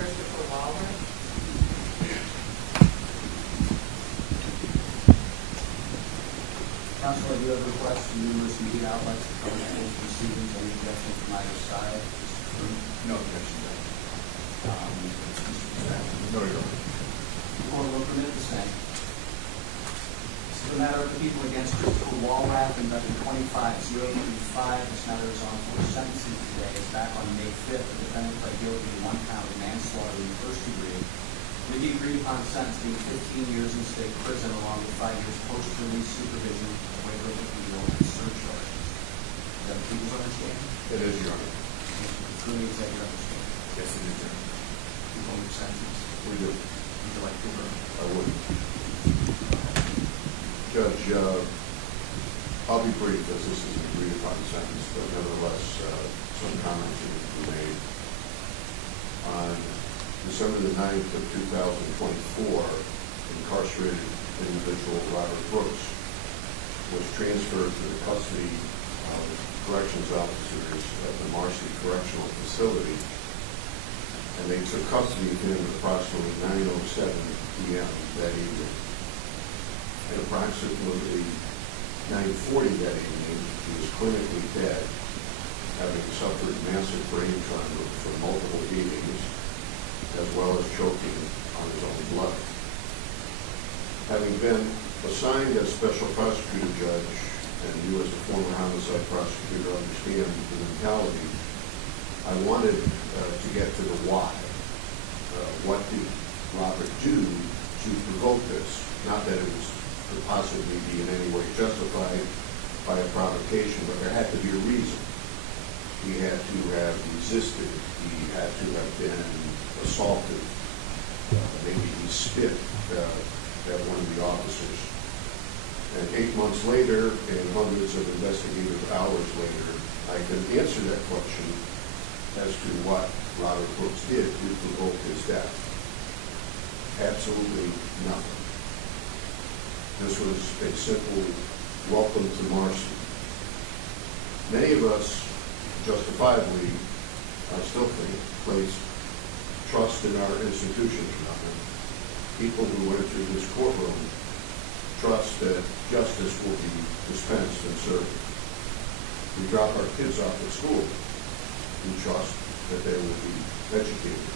Christopher Walrath. Counsel, do you have requests from numerous media outlets to cover today's proceedings? Any objection from either side? No objection. Mr. No, Your Honor. The court will permit the same. This is a matter of the people against Christopher Walrath in record 25035. This matter is on for sentencing today. It's back on May 5th. The defendant pled guilty to 1 count of manslaughter in the first degree, with the agreed upon sentence being 15 years in state prison along with 5 years post-release supervision, a waiver of appeal, and surcharges. Is that the people's understanding? It is, Your Honor. Truly, is that your understanding? Yes, it is, Your Honor. You hold your sentence. We do. Would you like to confirm? I would. Judge, I'll be brief as this is an agreed upon sentence, but nevertheless, some comments need to be made. On December the 9th of 2024, incarcerated individual Robert Brooks was transferred to the custody of corrections officers at the Marcy Correctional Facility, and they took custody of him at approximately 9:07 p.m. that evening. At approximately 9:40 that evening, he was clinically dead, having suffered massive brain trauma from multiple beatings, as well as choking on his own blood. Having been assigned as special prosecutor judge, and you as a former homicide prosecutor understand the mentality, I wanted to get to the why. What did Robert do to provoke this? Not that it could possibly be in any way justified by a provocation, but there had to be a reason. He had to have resisted. He had to have been assaulted. Maybe he spit at one of the officers. And 8 months later, and hundreds of investigative hours later, I can answer that question as to what Robert Brooks did to provoke his death. Absolutely nothing. This was a simple welcome to Marcy. Many of us, justifiably, I still think, place trust in our institutions. People who enter this courtroom trust that justice will be dispensed and served. We drop our kids off at school. We trust that they will be educated.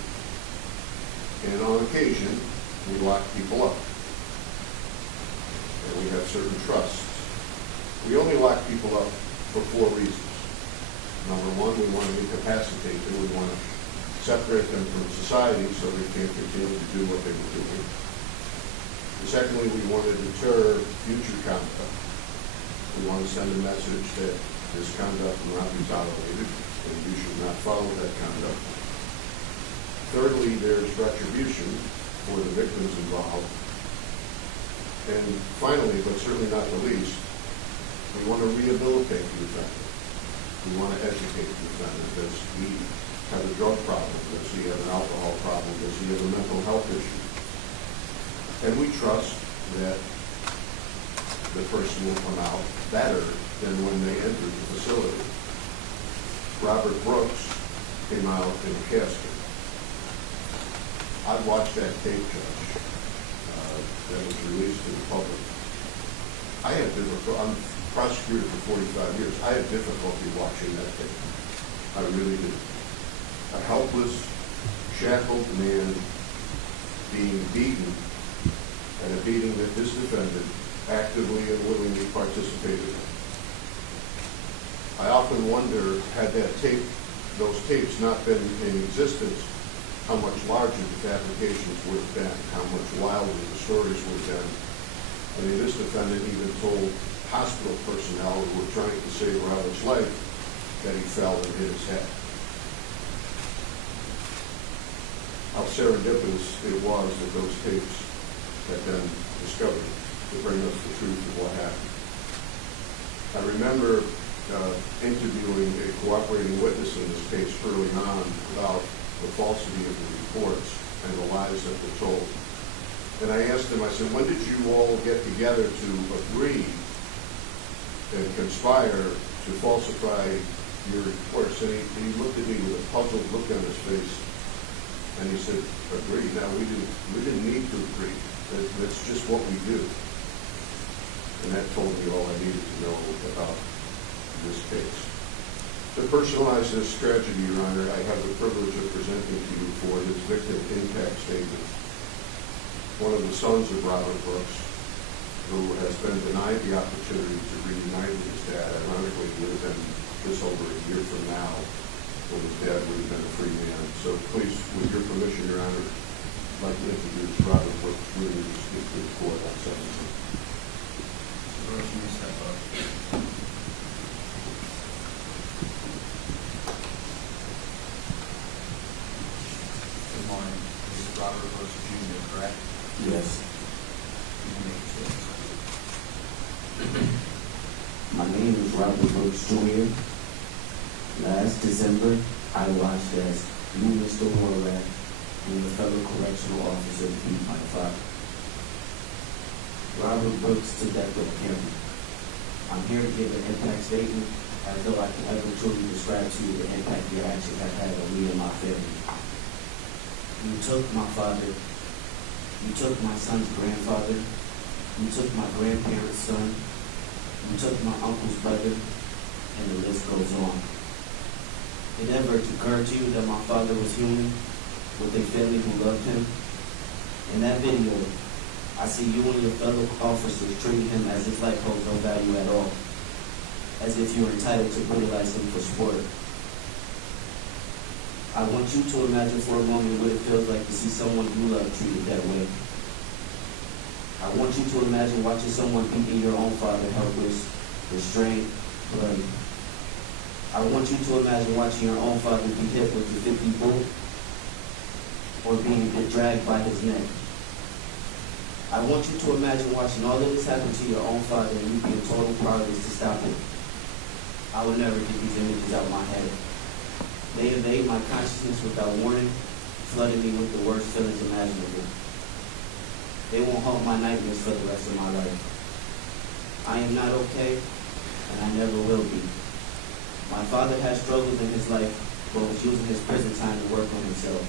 And on occasion, we lock people up. And we have certain trusts. We only lock people up for 4 reasons. Number one, we want to incapacitate them. We want to separate them from society so they can't continue to do what they were doing. And secondly, we want to deter future conduct. We want to send a message that this conduct will not be tolerated and you should not follow that conduct. Thirdly, there's retribution for the victims involved. And finally, but certainly not the least, we want to rehabilitate the defendant. We want to educate the defendant. Does he have a drug problem? Does he have an alcohol problem? Does he have a mental health issue? And we trust that the person will come out better than when they entered the facility. Robert Brooks came out in a casket. I've watched that tape, Judge, that was released to the public. I'm prosecutor for 45 years. I have difficulty watching that tape. I really do. A helpless, shackled man being beaten, and a beating that this defendant actively and willingly participated in. I often wonder, had those tapes not been in existence, how much larger the fabrications would have been, how much wilder the stories would have been. I mean, this defendant even told hospital personnel who were trying to save Robert's life that he fell and hit his head. How serendipitous it was that those tapes had been discovered to bring us the truth of what happened. I remember interviewing a cooperating witness in this case early on about the falsity of the reports and the lies that were told. And I asked him, I said, when did you all get together to agree and conspire to falsify your reports? And he looked at me with a puzzled look on his face, And he said, agree. Now, we didn't need to agree. That's just what we do. And that told me all I needed to know about this case. To personalize this tragedy, Your Honor, I have the privilege of presenting to you for this victim impact statement. One of the sons of Robert Brooks, who has been denied the opportunity to reunite with his dad, ironically would have been just over a year from now, when his dad would have been a free man. So please, with your permission, Your Honor, I'd like to introduce Robert Brooks Jr. to speak to the court on sentencing. Mr. Brooks, you may step up. Good morning. This is Robert Brooks Jr., correct? Yes. You may make your statement, sir. My name is Robert Brooks Jr. Last December, I watched as you, Mr. Walrath, and the fellow correctional officer beat my father. Robert Brooks to death with him. I'm here to give an impact statement as though I can ever truly describe to you the impact your actions have had on me and my family. You took my father. You took my son's grandfather. You took my grandparents' son. You took my uncle's brother. And the list goes on. It never occurred to you that my father was human, with a family who loved him? In that video, I see you and your fellow officers treating him as if life holds no value at all, as if you are entitled to brutalize him for sport. I want you to imagine for a moment what it feels like to see someone you love treated that way. I want you to imagine watching someone beating your own father helpless, restrained, bloody. I want you to imagine watching your own father be hit with a 50 bullet or being dragged by his neck. I want you to imagine watching all of this happen to your own father and you being total powerless to stop it. I will never get these images out of my head. They evade my consciousness without warning, flooding me with the worst feelings imaginable. They won't haunt my nightmares for the rest of my life. I am not okay, and I never will be. My father had struggles in his life, but was using his prison time to work on himself.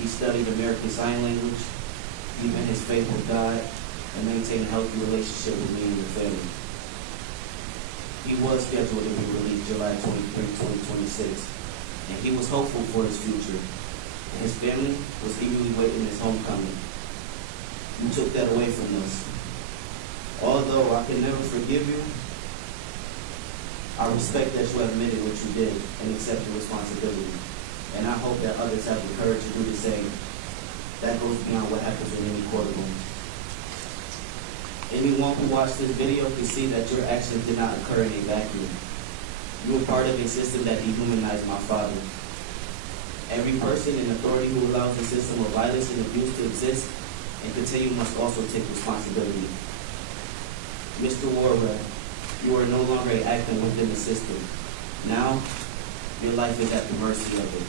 He studied American Sign Language, deepened his faith with God, and maintained a healthy relationship with me and the family. He was scheduled to be released July 23, 2026, and he was hopeful for his future, and his family was eagerly waiting his homecoming. You took that away from us. Although I can never forgive you, I respect that you admitted what you did and accepted responsibility. And I hope that others have the courage to do the same. That goes beyond what happens in any courtroom. Anyone who watched this video can see that your actions did not occur in a vacuum. You were part of a system that dehumanized my father. Every person in authority who allows a system of violence and abuse to exist and continue must also take responsibility. Mr. Walrath, you are no longer acting within the system. Now, your life is at the mercy of it.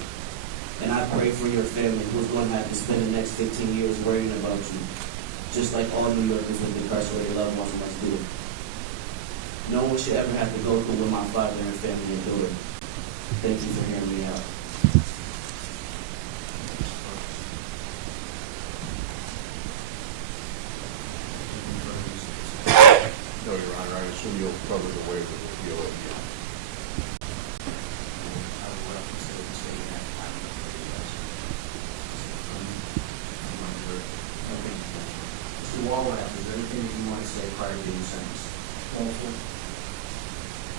And I pray for your family who's going to have to spend the next 15 years worrying about you, just like all New Yorkers with incarcerated loved ones must do. No one should ever have to go through what my father and family endured. Thank you for hearing me out. No, Your Honor, I assume you'll cover the waiver of appeal at the end. I will reconsider the statement at the time of the video. Okay. Mr. Walrath, is there anything that you want to say prior to being sentenced? Also,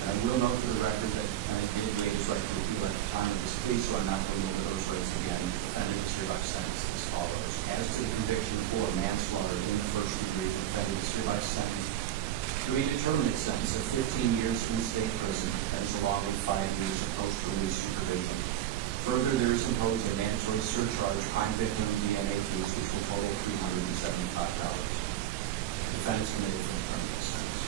And I will note for the record that I did waive his right to appeal at the time of this plea, so I'm not going over those rights again. The defendant is hereby sentenced as follows. As to the conviction for manslaughter in the first degree, the defendant is hereby sentenced to a determinate sentence of 15 years in state prison, as along with 5 years of post-release supervision. Further, there is imposed a mandatory surcharge on victim DNA fees, which will total $375. The defendant is committed for a permanent sentence.